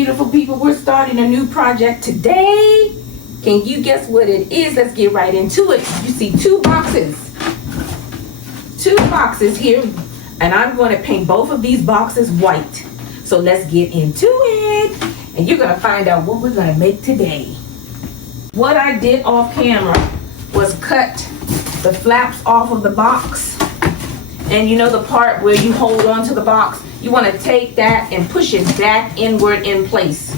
beautiful people, we're starting a new project today. Can you guess what it is? Let's get right into it. You see two boxes here, and I'm going to paint both of these boxes white. So let's get into it, and you're going to find out what we're going to make today. What I did off camera was cut the flaps off of the box, and you know the part where you hold on to the box, you want to take that and push it back inward in place.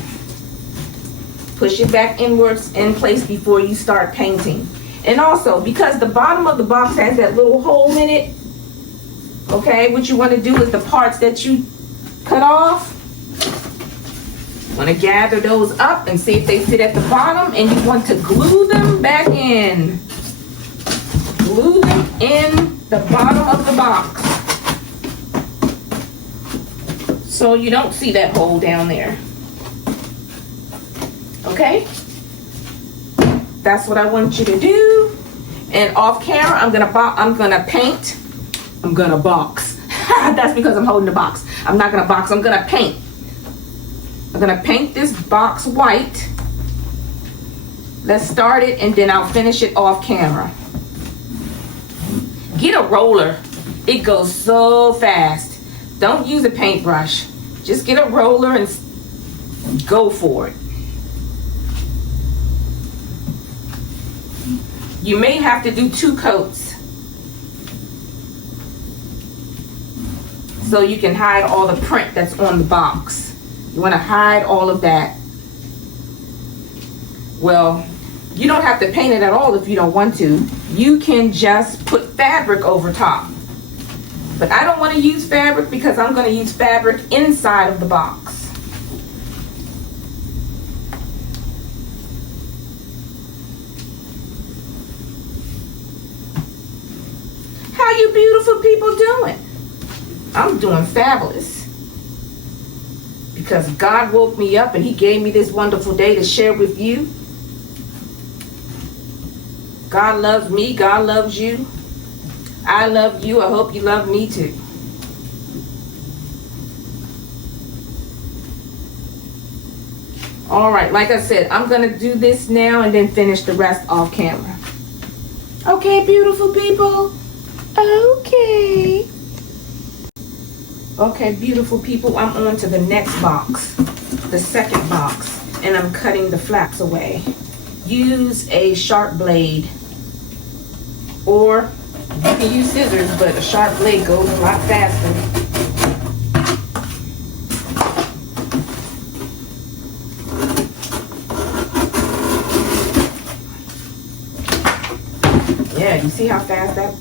Push it back inwards in place before you start painting. And also, because the bottom of the box has that little hole in it, okay, what you want to do is the parts that you cut off, you want to gather those up and see if they fit at the bottom, and you want to glue them back in. Glue them in the bottom of the box, so you don't see that hole down there. Okay? That's what I want you to do. And off camera, I'm gonna paint. I'm gonna box. That's because I'm holding the box. I'm not gonna box, I'm gonna paint. I'm gonna paint this box white. Let's start it and then I'll finish it off camera. Get a roller. It goes so fast. Don't use a paintbrush. Just get a roller and go for it. You may have to do 2 coats so you can hide all the print that's on the box. You want to hide all of that. Well, you don't have to paint it at all if you don't want to. You can just put fabric over top. But I don't want to use fabric because I'm going to use fabric inside of the box. How you beautiful people doing? I'm doing fabulous. Because God woke me up and He gave me this wonderful day to share with you. God loves me. God loves you. I love you. I hope you love me too. All right, like I said, I'm going to do this now and then finish the rest off camera. Okay, beautiful people. Okay. Okay, beautiful people, I'm on to the next box, the second box, and I'm cutting the flaps away. Use a sharp blade, or you can use scissors, but a sharp blade goes a lot faster. Yeah, you see how fast that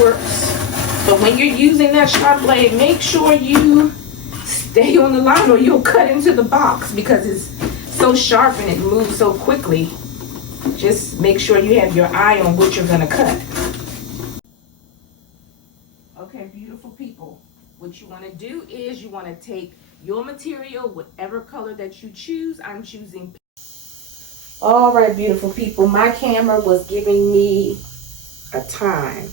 works? But when you're using that sharp blade, make sure you stay on the line or you'll cut into the box because it's so sharp and it moves so quickly. Just make sure you have your eye on what you're gonna cut. Okay, beautiful people. What you wanna do is you wanna take your material, whatever color that you choose. I'm choosing pink. All right, beautiful people. My camera was giving me a time.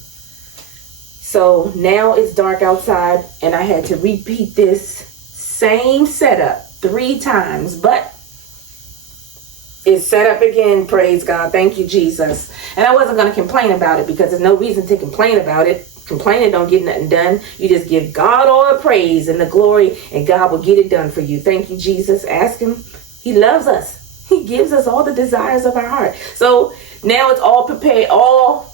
So now it's dark outside and I had to repeat this same setup 3 times, but it's set up again, praise God, thank you Jesus. And I wasn't going to complain about it because there's no reason to complain about it. Complaining don't get nothing done. You just give God all the praise and the glory and God will get it done for you. Thank you Jesus. Ask Him. He loves us. He gives us all the desires of our heart. So now it's all prepared, all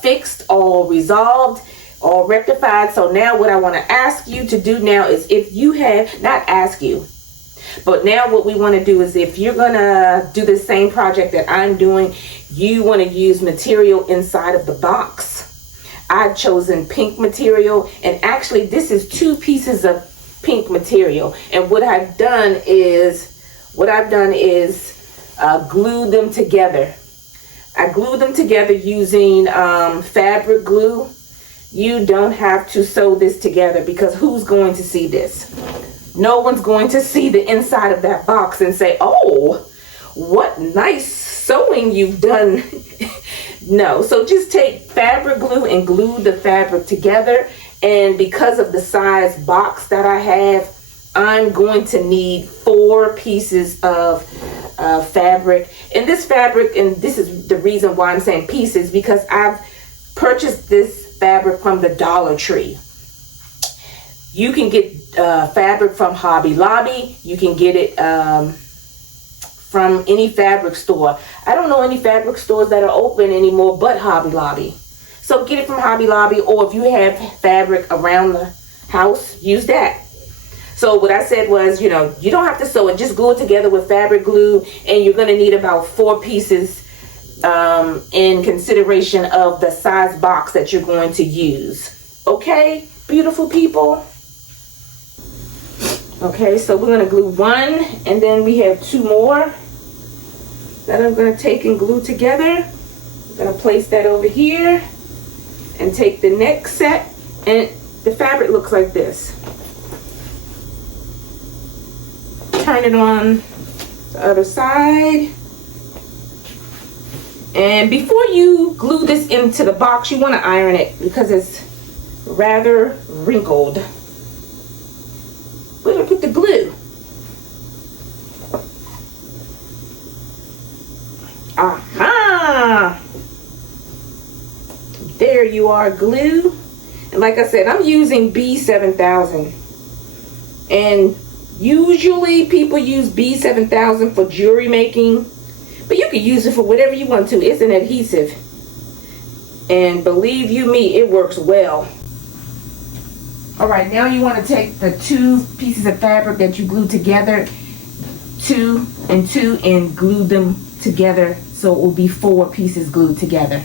fixed, all resolved, all rectified. So now what I want to ask you to do now is, if you have, not ask you, but now what we want to do is, if you're going to do the same project that I'm doing, you want to use material inside of the box. I've chosen pink material, and actually this is 2 pieces of pink material. And what I've done is glue them together. I glue them together using fabric glue. You don't have to sew this together because who's going to see this? No one's going to see the inside of that box and say, oh, what nice sewing you've done. No, so just take fabric glue and glue the fabric together. And because of the size box that I have, I'm going to need 4 pieces of fabric. And this fabric, and this is the reason why I'm saying pieces, because I've purchased this fabric from the Dollar Tree. You can get fabric from Hobby Lobby. You can get it from any fabric store. I don't know any fabric stores that are open anymore but Hobby Lobby. So get it from Hobby Lobby, or if you have fabric around the house, use that. So what I said was, you know, you don't have to sew it, just glue it together with fabric glue, and you're going to need about 4 pieces in consideration of the size box that you're going to use. Okay, beautiful people? Okay, so we're going to glue 1, and then we have 2 more that I'm going to take and glue together. I'm going to place that over here and take the next set, and the fabric looks like this. Turn it on the other side. And before you glue this into the box, you want to iron it because it's rather wrinkled. Where did I put the glue? Aha! There you are, glue. And like I said, I'm using B7000. And usually people use B7000 for jewelry making, but you can use it for whatever you want to. It's an adhesive. And believe you me, it works well. Alright, now you want to take the 2 pieces of fabric that you glued together, 2 and 2, and glue them together so it will be 4 pieces glued together.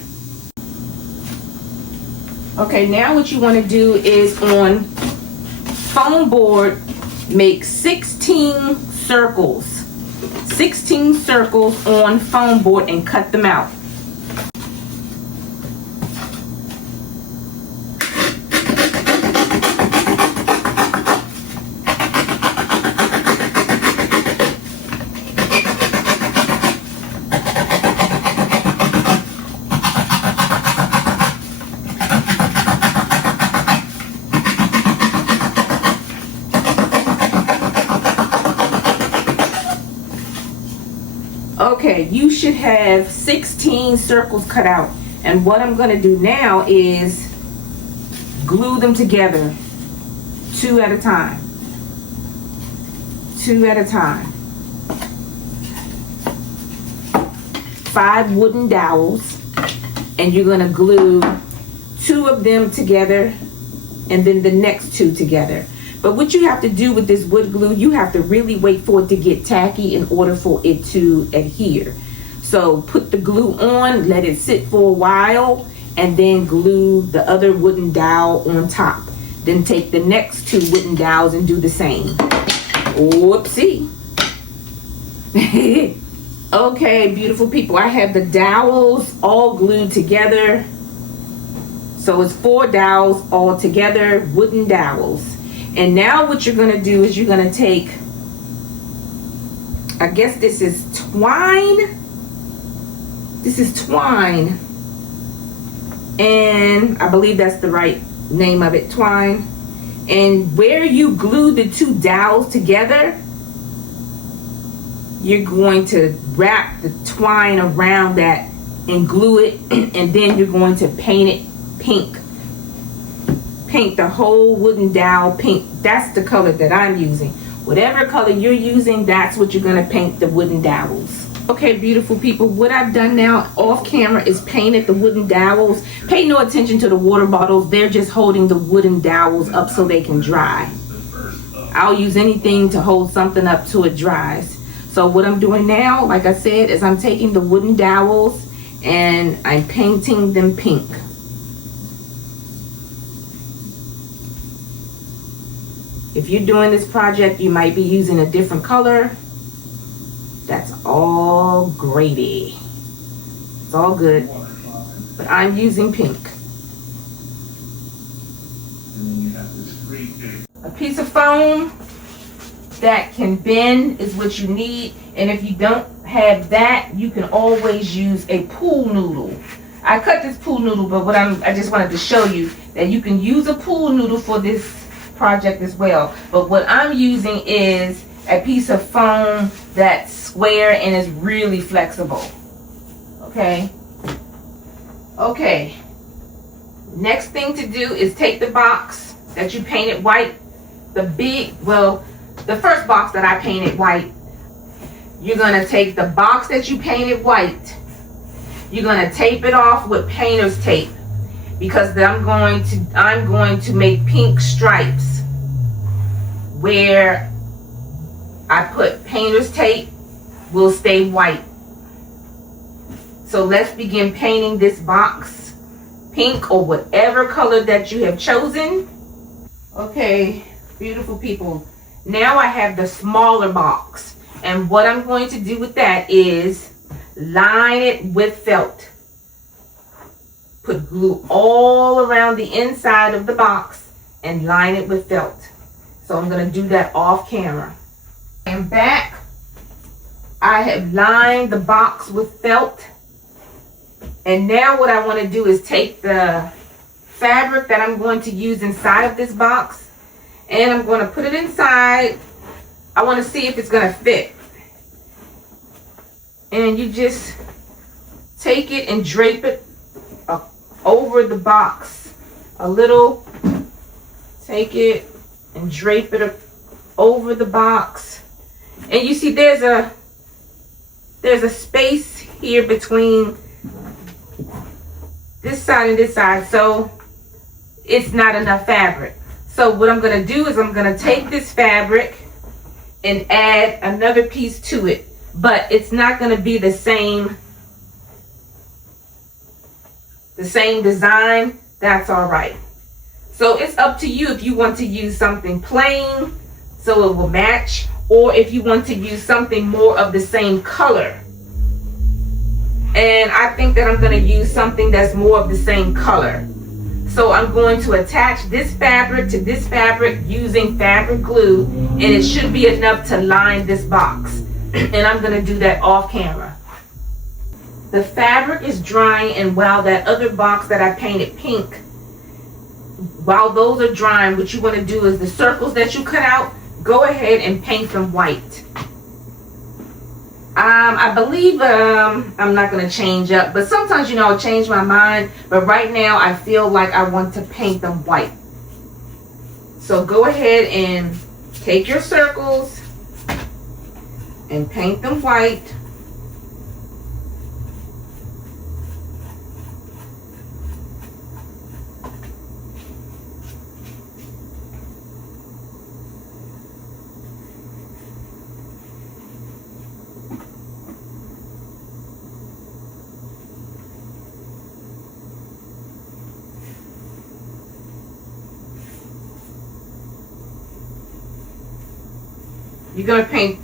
Okay, now what you want to do is on foam board, make 16 circles. 16 circles on foam board and cut them out. Okay, you should have 16 circles cut out. And what I'm going to do now is glue them together 2 at a time. 2 at a time. 5 wooden dowels. And you're going to glue 2 of them together and then the next 2 together. But what you have to do with this wood glue, you have to really wait for it to get tacky in order for it to adhere. So put the glue on, let it sit for a while, and then glue the other wooden dowel on top. Then take the next 2 wooden dowels and do the same. Whoopsie. Okay, beautiful people, I have the dowels all glued together. So it's 4 dowels all together, wooden dowels. And now what you're going to do is you're going to take, I guess this is twine. This is twine. And I believe that's the right name of it, twine. And where you glue the 2 dowels together, you're going to wrap the twine around that and glue it. And then you're going to paint it pink. Paint the whole wooden dowel pink. That's the color that I'm using. Whatever color you're using, that's what you're going to paint the wooden dowels. Okay, beautiful people, what I've done now off camera is painted the wooden dowels. Pay no attention to the water bottles. They're just holding the wooden dowels up so they can dry. I'll use anything to hold something up till it dries. So what I'm doing now, like I said, is I'm taking the wooden dowels and I'm painting them pink. If you're doing this project, you might be using a different color. That's all gravy. It's all good. But I'm using pink. A piece of foam that can bend is what you need. And if you don't have that, you can always use a pool noodle. I cut this pool noodle, but I just wanted to show you that you can use a pool noodle for this project as well. But what I'm using is a piece of foam that's square and is really flexible. Okay. Okay. Next thing to do is take the box that you painted white, the first box that I painted white. You're gonna take the box that you painted white. You're gonna tape it off with painter's tape, because I'm going to make pink stripes where I put painter's tape will stay white. So let's begin painting this box pink or whatever color that you have chosen. Okay, beautiful people. Now I have the smaller box, and what I'm going to do with that is line it with felt. Put glue all around the inside of the box and line it with felt. So I'm going to do that off camera. And back, I have lined the box with felt. And now what I want to do is take the fabric that I'm going to use inside of this box, and I'm going to put it inside. I want to see if it's going to fit. And you just take it and drape it over the box a little. Take it and drape it over the box. And you see there's a space here between this side and this side, so it's not enough fabric. So what I'm going to do is I'm going to take this fabric and add another piece to it, but it's not going to be the same design. That's all right. So it's up to you if you want to use something plain so it will match, or if you want to use something more of the same color. And I think that I'm going to use something that's more of the same color. So I'm going to attach this fabric to this fabric using fabric glue, and it should be enough to line this box. And I'm going to do that off camera. The fabric is drying, and while that other box that I painted pink, while those are drying, what you want to do is the circles that you cut out, go ahead and paint them white. I believe I'm not going to change up, but sometimes, I'll change my mind. But right now, I feel like I want to paint them white. So go ahead and take your circles and paint them white. You're going to paint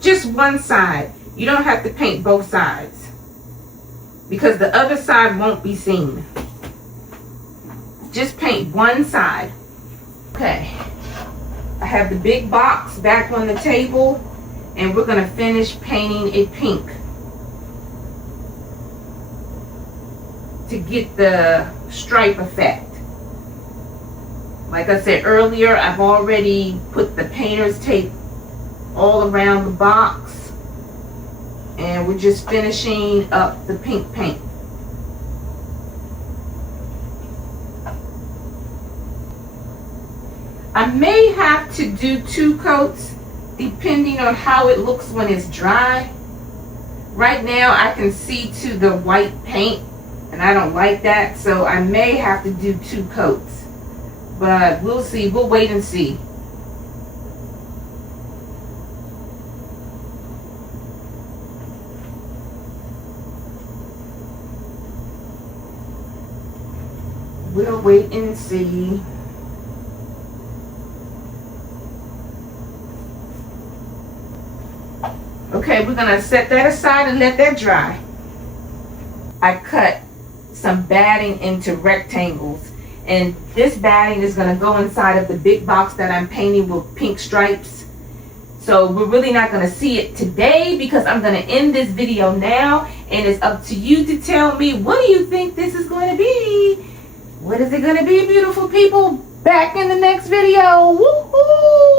just one side. You don't have to paint both sides, because the other side won't be seen. Just paint one side. Okay. I have the big box back on the table, and we're going to finish painting it pink to get the stripe effect. Like I said earlier, I've already put the painter's tape all around the box, and we're just finishing up the pink paint. I may have to do 2 coats depending on how it looks when it's dry. Right now I can see to the white paint, and I don't like that, so I may have to do 2 coats, but we'll see. We'll wait and see. We'll wait and see. Okay, we're gonna set that aside and let that dry. I cut some batting into rectangles, and this batting is gonna go inside of the big box that I'm painting with pink stripes. So we're really not gonna see it today, because I'm gonna end this video now, and it's up to you to tell me, what do you think this is going to be? What is it going to be, beautiful people? Back in the next video. Woohoo!